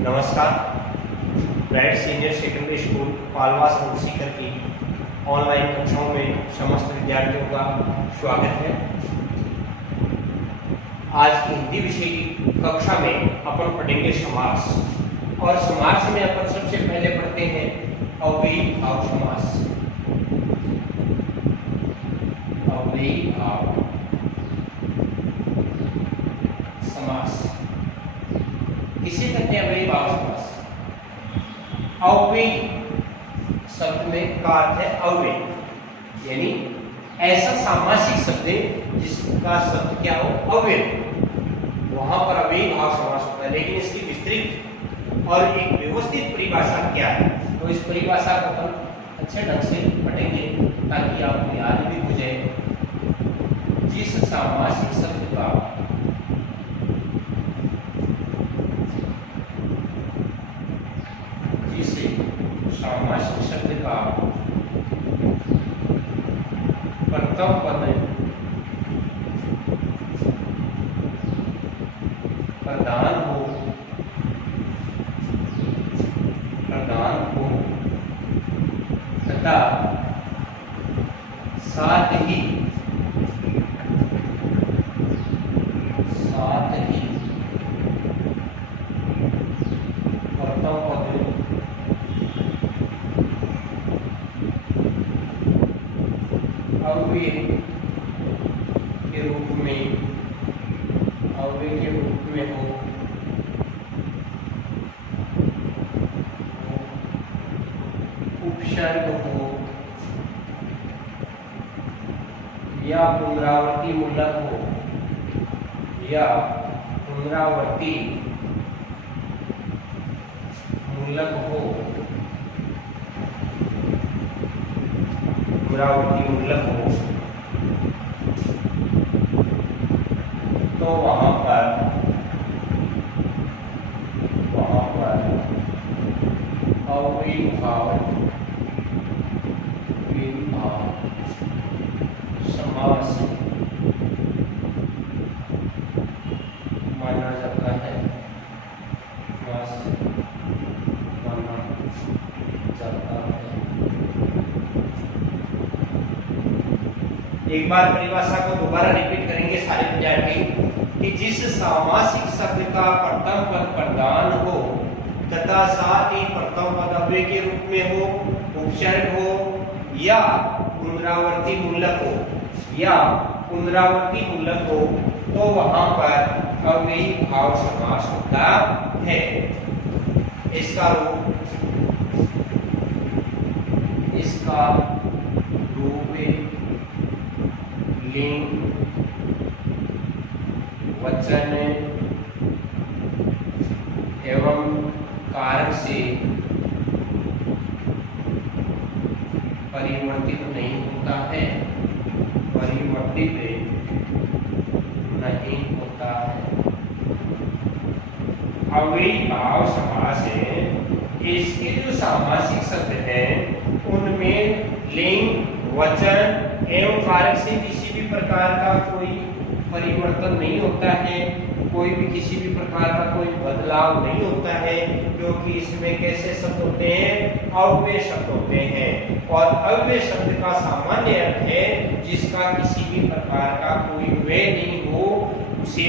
नमस्कार। Bright senior secondary school Palwas Munsikar की online कक्षाओं में समस्त विद्यार्थियों का स्वागत है। आज की हिंदी विषय की कक्षा में अपन पढ़ेंगे समास, और समास में अपन सबसे पहले पढ़ते हैं अव्ययी भाव समास। अव्ययी भाव समास किसे कहते हैं? अव्ययी भाव समास। अव्ययी शब्द में का अर्थ है अव्यय, यानी ऐसा सामासिक शब्द है जिसका शब्द क्या हो, अव्यय, वहां पर अव्ययी भाव समास होता है। लेकिन इसकी विस्तृत और एक व्यवस्थित परिभाषा क्या है, तो इस परिभाषा को हम अच्छे ढंग से पढ़ेंगे ताकि आपको याद भी हो जाए। जिस सामासिक शब्द का सामासिक शब्द का प्रथम पद प्रधान हो तथा साथ ही प्रथम पद अव्यय के रूप में हो, उपसर्ग हो या पुनरावृत्ति मूलक हो, तो वहां पर अव्ययी भाव समास माना जाता है। एक बार परिभाषा को दोबारा रिपीट करेंगे सारे विद्यार्थी कि जिस सामासिक शब्द का प्रथम पद प्रधान हो तथा साथ ही प्रथम पद अव्यय के रूप में हो, उपसर्ग हो या पुनरावृत्ति मूलक हो, तो वहां पर अव्ययी भाव समास होता है। इसका रूप लिंग, वचन एवं कारक से परिवर्तित नहीं होता है। अव्ययी भाव समास है। इसके जो सामासिक शब्द हैं उनमें लिंग, वचन एवं कारक से किसी भी प्रकार का कोई परिवर्तन नहीं होता है, कोई भी किसी भी प्रकार का कोई बदलाव नहीं होता है, क्योंकि इसमें कैसे शब्द होते हैं, अव्यय शब्द होते हैं। और अव्यय शब्द का सामान्य अर्थ है जिसका किसी भी प्रकार का कोई व्यय नहीं हो, उसे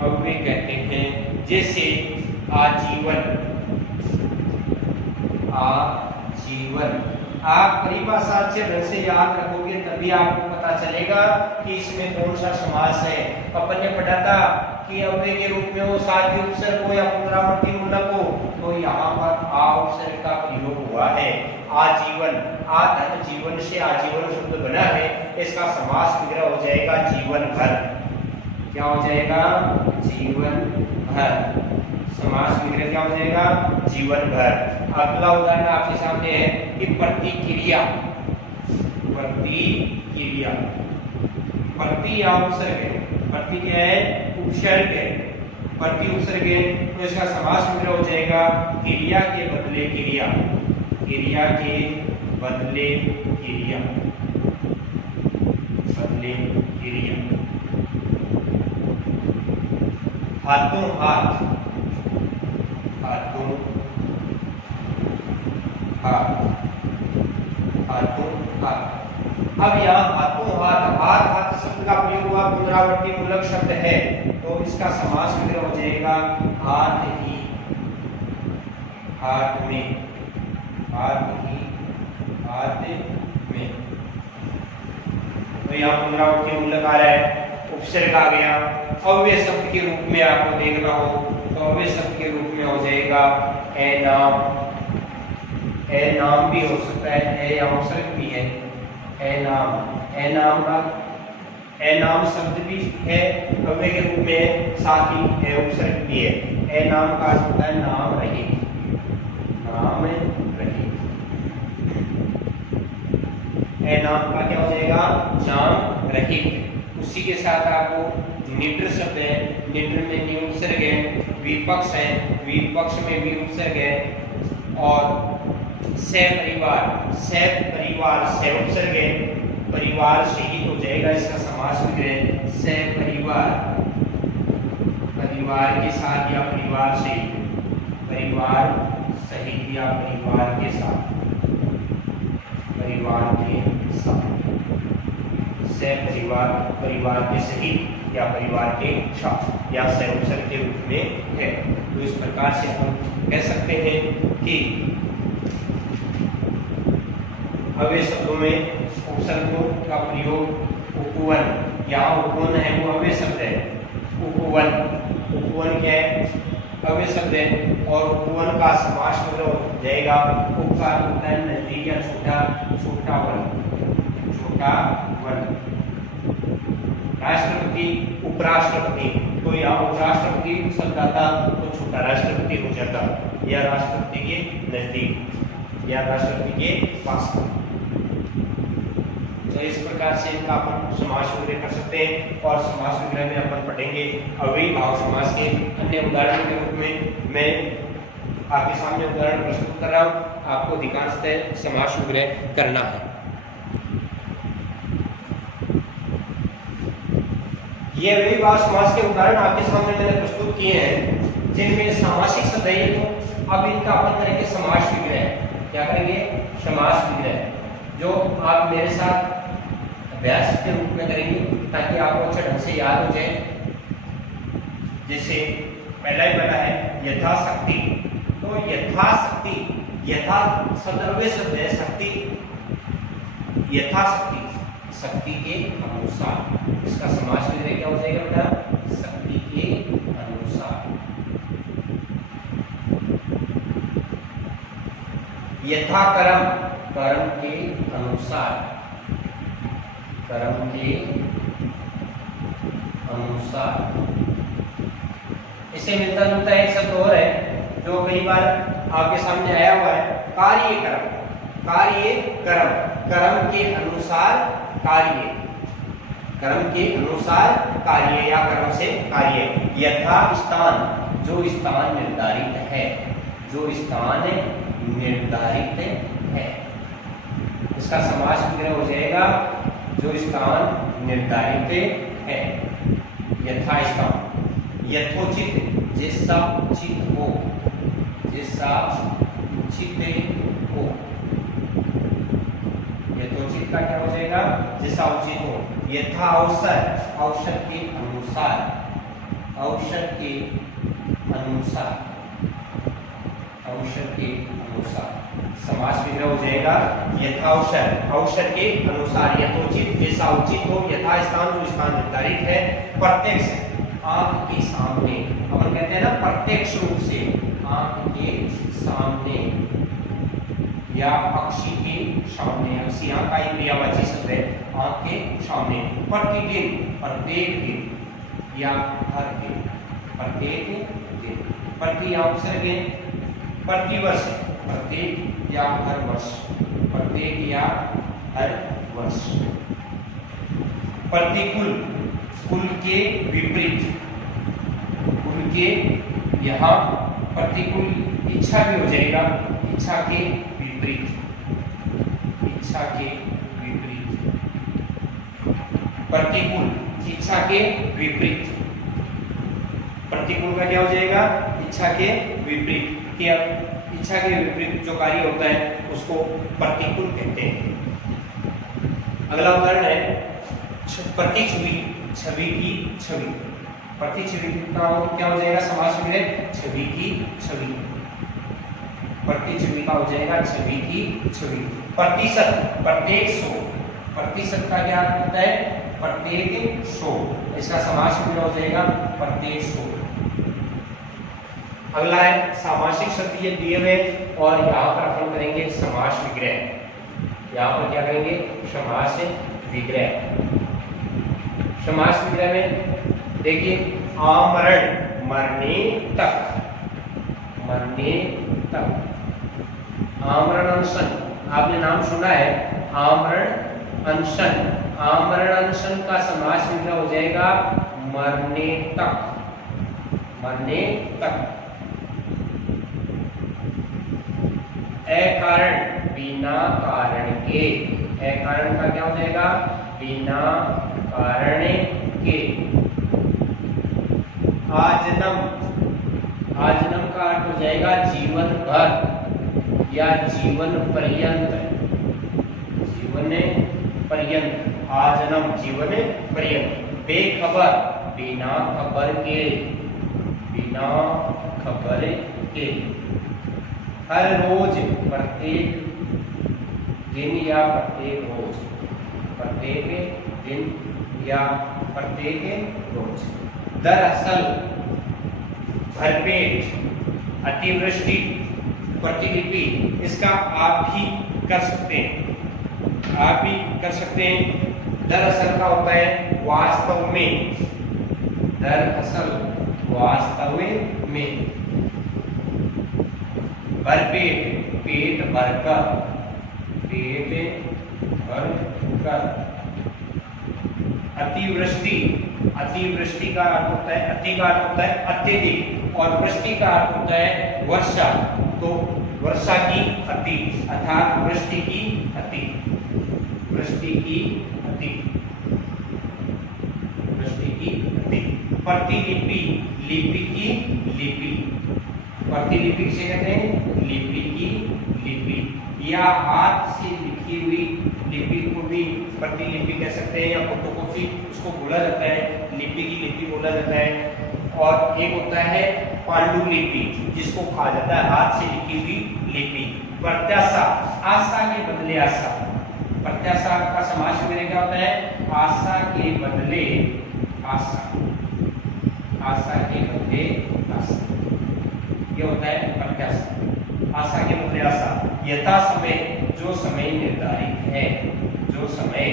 अव्यय कहते हैं। जैसे आजीवन। आप परिभाषा अच्छे ढंग से याद रखोगे तभी आपको पता चलेगा कि इसमें कौन सा समास है। अपन ने पढ़ा था कि अव्यय के रूप में हो, साथ ही उपसर्ग हो या पुनरावृत्ति मूलक हो, तो यहाँ पर आ उपसर्ग का प्रयोग हुआ है। आजीवन, आ धन जीवन से आजीवन शब्द बना है, इसका समास विग्रह हो जाएगा जीवन भर। क्या हो जाएगा? जीवन भर। समास विग्रह क्या हो जाएगा? जीवन भर। अगला उदाहरण आपके सामने है कि प्रतिक्रिया। प्रति या उपसर्ग है, प्रति क्या है? उपसर्ग है, प्रति उपसर्ग है, तो इसका समास विग्रह हो जाएगा क्रिया के बदले क्रिया। हाथों हाथ, हाथ, हाथों हाथ। अब यहाँ हाथों हाथ, हाथ हाथ शब्द का प्रयोग हुआ, पुनरावृत्ति मूलक शब्द है, तो इसका समास विग्रह हो जाएगा हाथ ही, हाथ में, हाथ ही, हाथ में। तो यहाँ पुनरावृत्ति मूलक आ रहा है, उपसर्ग आ गया। अव्यय शब्द के रूप में आपको देखना हो तो अव्यय शब्द के रूप में हो जाएगा ए नाम, ए नाम भी हो सकता है, ए या उपसर्ग भी है, ए नाम, ए नाम का ए नाम शब्द भी है अव्यय के रूप में, साथ ही ए उपसर्ग भी है। ए नाम का अर्थ होता है नाम रहित, नाम रहित। ए नाम का क्या हो जाएगा, नाम रहित। उसी के साथ आपको निड्र शब्द है, निड्र में नि उपसर्ग है, विपक्ष है, विपक्ष में भी उपसर्ग है, और सहपरिवार, सहपरिवार से उपसर्ग है, परिवार से ही हो जाएगा इसका समास विग्रह सहपरिवार, परिवार के साथ या परिवार से, परिवार सहित या परिवार के साथ, परिवार के साथ, सहपरिवार, परिवार के सहित या परिवार के साथ या सह उपसर्ग के रूप में है। तो इस प्रकार से हम कह सकते हैं कि अव्यय शब्दों में उपसर्गों का प्रयोग उपवन, यहाँ उपवन है वो अव्यय शब्द है, उपवन, उपवन क्या है, अव्यय शब्द है, और उपवन का समास हो जाएगा उपकार होता है नजदीक या छोटा, छोटा वन, छोटा वन। राष्ट्रपति, उपराष्ट्रपति, तो यहाँ उपराष्ट्रपति शब्द आता तो छोटा राष्ट्रपति हो जाता, या राष्ट्रपति के नजदीक या राष्ट्रपति के पास। तो इस प्रकार से इनका अपन समास विग्रह कर सकते हैं, और समास विग्रह में अपन पढ़ेंगे अव्ययी भाव समास के अन्य उदाहरण के रूप में। मैं आपके सामने उदाहरण प्रस्तुत कर रहा हूँ, आपको अधिकांशतः समास विग्रह करना है। ये अव्ययी भाव समास के उदाहरण आपके सामने मैंने प्रस्तुत किए हैं, जिनमें सामासिक शब्द है। तो अब इनका अपन करेंगे समास विग्रह। क्या करेंगे, समास विग्रह, जो आप मेरे साथ अभ्यास के रूप में करेंगे ताकि आपको अच्छा ढंग से याद हो जाए। जैसे पहला ही बता है यथाशक्ति, तो यथाशक्ति, यथा शब्द अव्यय शब्द है, शक्ति, यथाशक्ति, शक्ति के अनुसार। इसका समास विग्रह क्या हो जाएगा बेटा, शक्ति के अनुसार। यथा कर्म, कर्म के अनुसार, कर्म के अनुसार। इसे मिलता जुलता एक शब्द और है जो कई बार आपके सामने आया हुआ है, कार्य कर्म, कार्य कर्म, कर्म के अनुसार कार्य, कर्म के अनुसार कार्य या कर्म से कार्य। यथा स्थान, जो स्थान निर्धारित है, जो स्थान निर्धारित है। इसका समास विग्रह हो जाएगा जो स्थान निर्धारित है, यथा स्थान। यथोचित, जैसा उचित हो, जैसा उचित हो। यथोचित का क्या हो जाएगा, जैसा उचित हो। यथा अवसर, अवसर के अनुसार, अवसर के अनुसार, अवसर के अनुसार। समास विग्रह हो जाएगा यथा अवसर, अवसर के अनुसार। यथोचित, जैसा उचित हो। यथा स्थान, जो स्थान निर्धारित है। प्रत्यक्ष, आंख के सामने, अपन कहते हैं ना प्रत्यक्ष रूप से, आंख के सामने या अक्षी के सामने। अक्षी यहाँ का ही क्रियावाची शब्द है, आंख के सामने। प्रतिदिन, प्रत्येक दिन या हर दिन, प्रत्येक दिन। प्रति या उपसर्ग है, प्रतिवर्ष, प्रत्येक या हर वर्ष, प्रत्येक या हर वर्ष। प्रतिकूल, कुल के विपरीत, कुल के यहाँ प्रतिकूल इच्छा भी हो जाएगा, इच्छा के विपरीत, इच्छा के विपरीत। प्रतिकूल, इच्छा के विपरीत। प्रतिकूल का क्या हो जाएगा, इच्छा के विपरीत। क्या इच्छा के विपरीत जो कार्य होता है उसको प्रतिकूल कहते हैं। अगला उदाहरण है प्रतिछवि, छवि की छवि। प्रतिछवि का क्या हो जाएगा समास विग्रह? छवि की छवि। प्रतिछवि का हो जाएगा छवि की छवि। प्रतिशत, प्रत्येक सौ। प्रतिशत का क्या होता है? प्रत्येक सौ। इसका समास विग्रह हो जाएगा प्रत्येक सौ। अगला है सामासिक शब्द ये दिए हुए और यहाँ पर अपन करेंगे समास विग्रह। यहाँ पर क्या करेंगे? समास विग्रह। समास विग्रह में देखिए आमरण, मरने तक, मरने तक। आमरण अनशन, आपने नाम सुना है आमरण अनशन। आमरण अनशन का समास विग्रह हो जाएगा मरने तक, मरने तक। अकारण, बिना कारण के। अकारण का क्या हो जाएगा? बिना कारण के। आजन्म, आजन्म का अर्थ हो जाएगा जीवन भर या जीवन पर्यंत, जीवन पर्यंत। आजन्म जीवन पर्यंत। बेखबर, बिना खबर के, बिना खबर के। हर रोज, प्रत्येक दिन या प्रत्येक रोज, प्रत्येक दिन या प्रत्येक रोज। दरअसल, भरपेट, अतिवृष्टि, प्रतिलिपि। इसका आप भी कर सकते हैं, आप भी कर सकते हैं। दरअसल का होता है वास्तव में, दरअसल वास्तव में। भरपेट, पेट भरकर, पेट भरकर। अतिवृष्टि, अतिवृष्टि का अर्थ होता है, अति का अर्थ होता है अत्यधिक और वृष्टि का अर्थ होता है वर्षा। तो वर्षा की अति अर्थात वृष्टि की अति, वृष्टि की अति, वृष्टि की अति। प्रतिलिपि, लिपि की लिपि। प्रतिलिपि किसे कहते हैं? लिपि की लिपि। या हाथ से लिखी हुई लिपि को भी प्रतिलिपि कह सकते हैं या फोटोकॉपी उसको बोला जाता है, लिपि की लिपि बोला जाता है। और एक होता है पांडुलिपि जिसको कहा जाता है हाथ से लिखी हुई लिपि। प्रत्याशा, आशा के बदले आशा। प्रत्याशा का समास विग्रह क्या होता है? आशा के बदले आशा, आशा के बदले आशा। ये होता है प्रत्याशा, आशा के बदले आशा। यथा समय, जो समय निर्धारित है, जो समय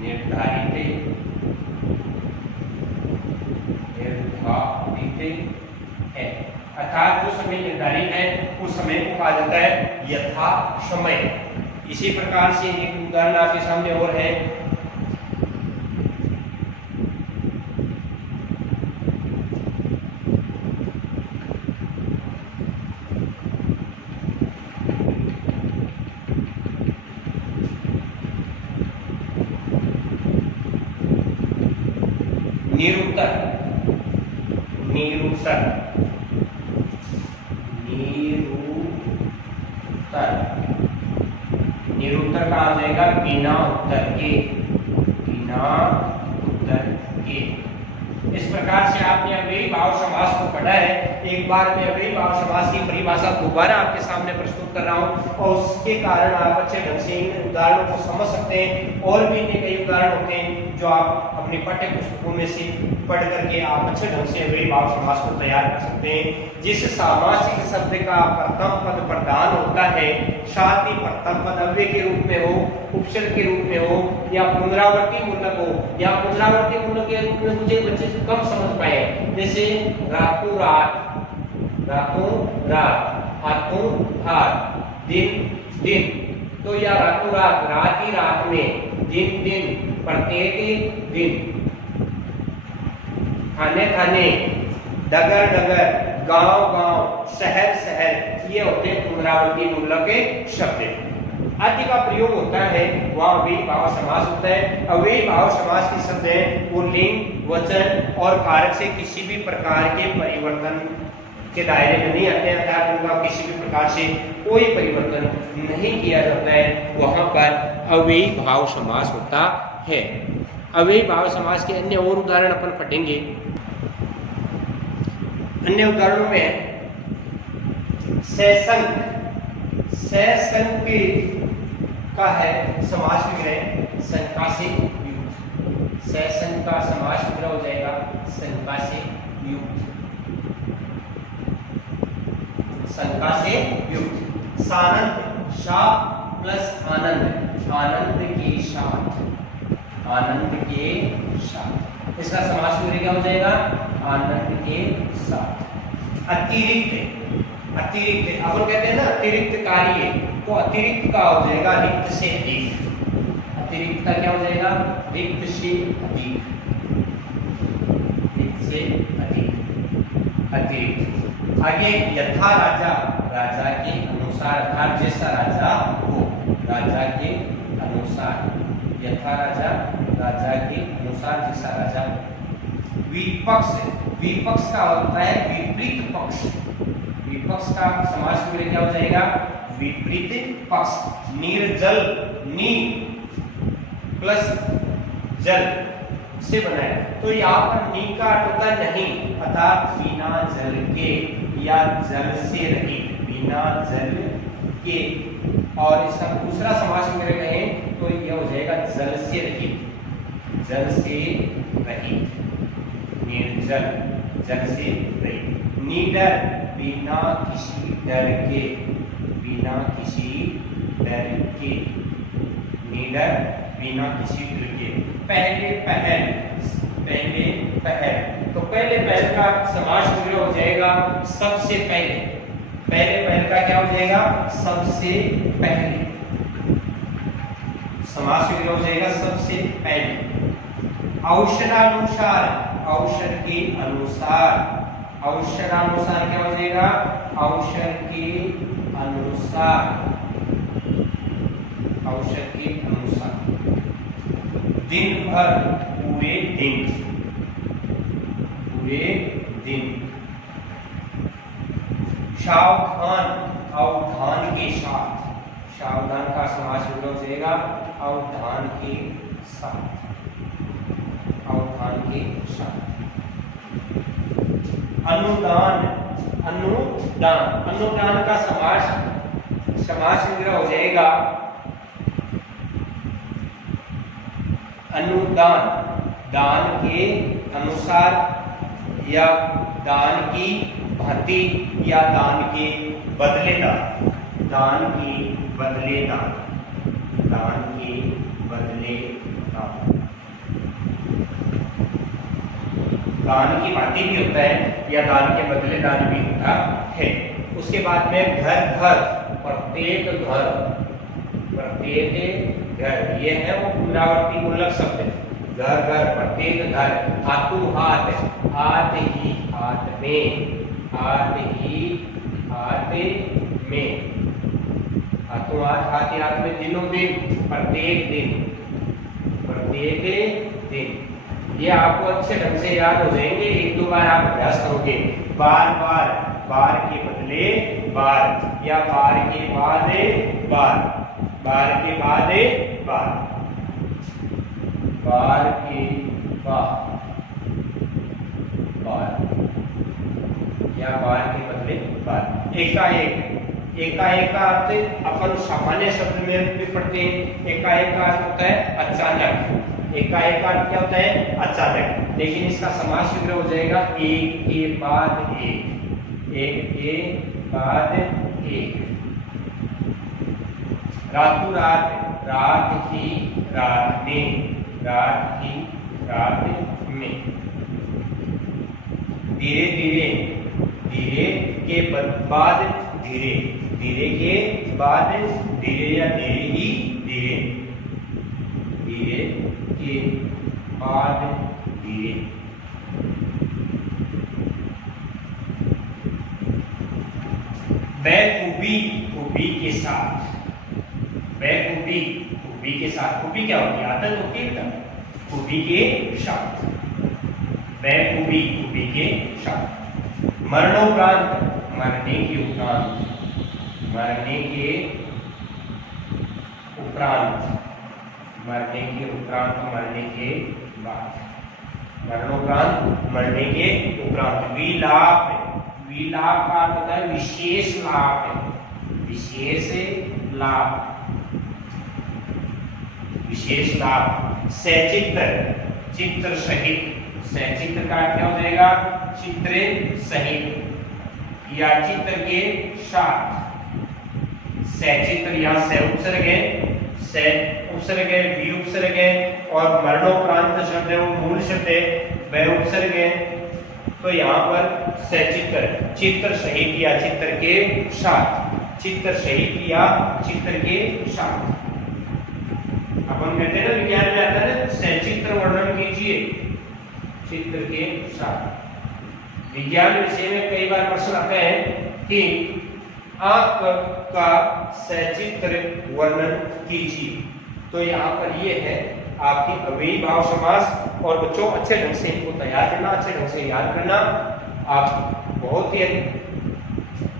निर्धारित है, अर्थात जो समय निर्धारित है उस समय को कहा जाता है यथा समय। इसी प्रकार से एक उदाहरण आपके सामने और है। निरुत्तर, निरुत्तर, निरुत्तर। निरुत्तर कहा जाएगा बिना उत्तर के, बिना उत्तर के। इस प्रकार से आपने अव्ययी भाव समास को पढ़ा है। एक बार मैं अव्ययी भाव समास की परिभाषा दोबारा आपके सामने प्रस्तुत कर रहा हूं और उसके कारण आप अच्छे ढंग से इन उदाहरणों को समझ सकते हैं। और भी इतने कई उदाहरण होते हैं जो आप अपनी पाठ्य पुस्तकों में से पढ़ करके आप अच्छे ढंग से अव्ययी भाव समास को तैयार कर सकते हैं। जिस सामासिक शब्द का प्रथम पद प्रधान होता है, साथ ही प्रथम पद अव्यय के रूप में हो, उपसर्ग के रूप में हो या पुनरावर्ती मूलक हो। या पुनरावर्ती मूलक के रूप में मुझे बच्चे कम समझ पाए, जैसे रातों रात, रातों रात, हाथों हाथ, दिन दिन। तो या रातों रात, रात ही रात में, दिन दिन, प्रत्येक दिन। खाने खाने, डगर डगर, गांव गांव, शहर शहर, ये होते हैं पुनरावर्ती मूलक के शब्द। आदि का प्रयोग होता है वहां अव्ययी भाव समास होता है। अव्ययी भाव समास के शब्द है वो लिंग, वचन और कारक से किसी भी प्रकार के परिवर्तन के दायरे में नहीं आते हैं, अर्थात उनका किसी भी प्रकार से कोई परिवर्तन नहीं किया जाता है, वहां पर अव्ययी भाव समास होता है। अव्ययी भाव समास के अन्य और उदाहरण अपन पढ़ेंगे। अन्य उदाहरणों में सैसंग का है समास विग्रह शंका से युक्त। सैसंग का समास विग्रह हो जाएगा शंका से युक्त। शंका से युक्त। सानंद शा प्लस आनंद, आनंद के साथ, आनंद के साथ, इसका समास विग्रह क्या हो जाएगा आनंद के साथ। अतिरिक्त, अतिरिक्त अपन कहते हैं ना अतिरिक्त कार्य, तो अतिरिक्त का हो जाएगा रिक्त से अधिक। अतिरिक्त का क्या हो जाएगा रिक्त से अधिक, रिक्त से अधिक, अतिरिक्त। आगे यथा राजा, राजा के अनुसार, अर्थात जैसा राजा हो, राजा के अनुसार, यथा राजा, राजा के अनुसार जैसा राजा। विपक्ष, विपक्ष का होता है विपरीत पक्ष। विपक्ष का समास विग्रह क्या हो जाएगा विपरीत पक्ष। निर्जल, नी प्लस जल से बना है, तो यहाँ पर नी का अर्थ होता है नहीं, अर्थात बिना जल के या जल से रहित, बिना जल के। और इसका दूसरा समास विग्रह कहें तो यह हो जाएगा जल से रहित, जल से रहित, निर्जल, जल से रहित। निडर, बिना किसी डर के, बिना किसी डर के, निडर बिना किसी डर के। पहले पहल, पहले पहल, तो पहले पहल का समास विग्रह हो जाएगा सबसे पहले। पहले पहल का क्या हो जाएगा सबसे पहले, समास विग्रह हो जाएगा सबसे पहले। अवसरानुसार, अवसर के अनुसार, अवसरानुसार क्या हो जाएगा अवसर के अनुसार, अवसर के अनुसार। दिन भर, पूरे दिन, पूरे दिन। सावधान, अवधान के साथ, सावधान का समास विग्रह हो जाएगा अवधान के साथ, अवधान के साथ। अनुदान, अनुदान, अनुदान का समास विग्रह हो जाएगा अनुदान, दान के अनुसार या दान की भांति या दान के बदले दान, दान के बदले दान, दान के बदले दान। दान की भांति भी होता है या दान के बदले दान भी होता है। उसके बाद में घर घर, प्रत्येक घर, प्रत्येक घर, ये है वो पुनरावृत्ति मूलक शब्द है। घर घर, प्रत्येक घर। हाथों हाथ, हाथ ही हाथ में, हाथ ही हाथ में, हाथों हाथ, हाथ ही हाथ में। दिनों दिन, प्रत्येक दिन, प्रत्येक दिन। ये आपको अच्छे ढंग से याद हो जाएंगे, एक दो बार आप अभ्यास करोगे। बार बार, बार के बदले बार या बार के बाद बार, बार के बाद बार, बार के बाद बार या बार के बदले बार। एकाएक, एकाएक का अर्थ अपन सामान्य शब्द में भी पढ़ते हैं। एकाएक का अर्थ होता है अचानक, एकाएक का अर्थ क्या होता है अचानक, लेकिन इसका समास विग्रह हो जाएगा एक के बाद एक, एक के बाद एक। रातों रात, रात ही रात में, रात ही रात में। धीरे धीरे, धीरे के बाद धीरे, धीरे के बाद धीरे या धीरे ही धीरे, धीरे के बाद धीरे। बेखूबी, खूबी के साथ, बेखूबी, खूबी के साथ। खूबी क्या होती है आदत होती है बेटा, खूबी के साथ, बेखूबी, खूबी के साथ। मरणोपरांत, मरने के उपरांत, मरने के उपरांत, मरने के उपरांत, मरने के बाद, मरणोपरांत, मरने के उपरांत। विलाप है, विलाप का अर्थ होता है विशेष लाभ है, विशेष लाभ, विशेष लाभ। सचित्र, चित्र सहित, सचित्र का क्या हो जाएगा? चित्र सहित या चित्र के साथ। सचित्र यहाँ से उपसर्ग है, से उपसर्ग है, वी उपसर्ग है, और मरणोपरांत शब्द है वो मूल शब्द है, वह उपसर्ग है। तो यहाँ पर सचित्र, चित्र सहित या चित्र के साथ, चित्र सहित या चित्र के साथ। अपन कहते हैं ना विज्ञान में आता है ना, सचित्र वर्णन कीजिए चित्र के साथ। विज्ञान विषय में कई बार प्रश्न आते हैं कि आंख का सचित्र वर्णन कीजिए। तो यहाँ पर ये है आपकी अव्ययी भाव समास। और बच्चों अच्छे ढंग से इनको तैयार करना, अच्छे ढंग से याद करना। आप बहुत ही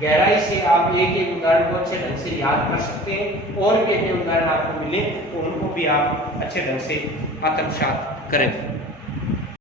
गहराई से आप एक एक उदाहरण को अच्छे ढंग से याद कर सकते हैं, और भी उदाहरण आपको मिले तो उनको भी आप अच्छे ढंग से आत्मसात करें।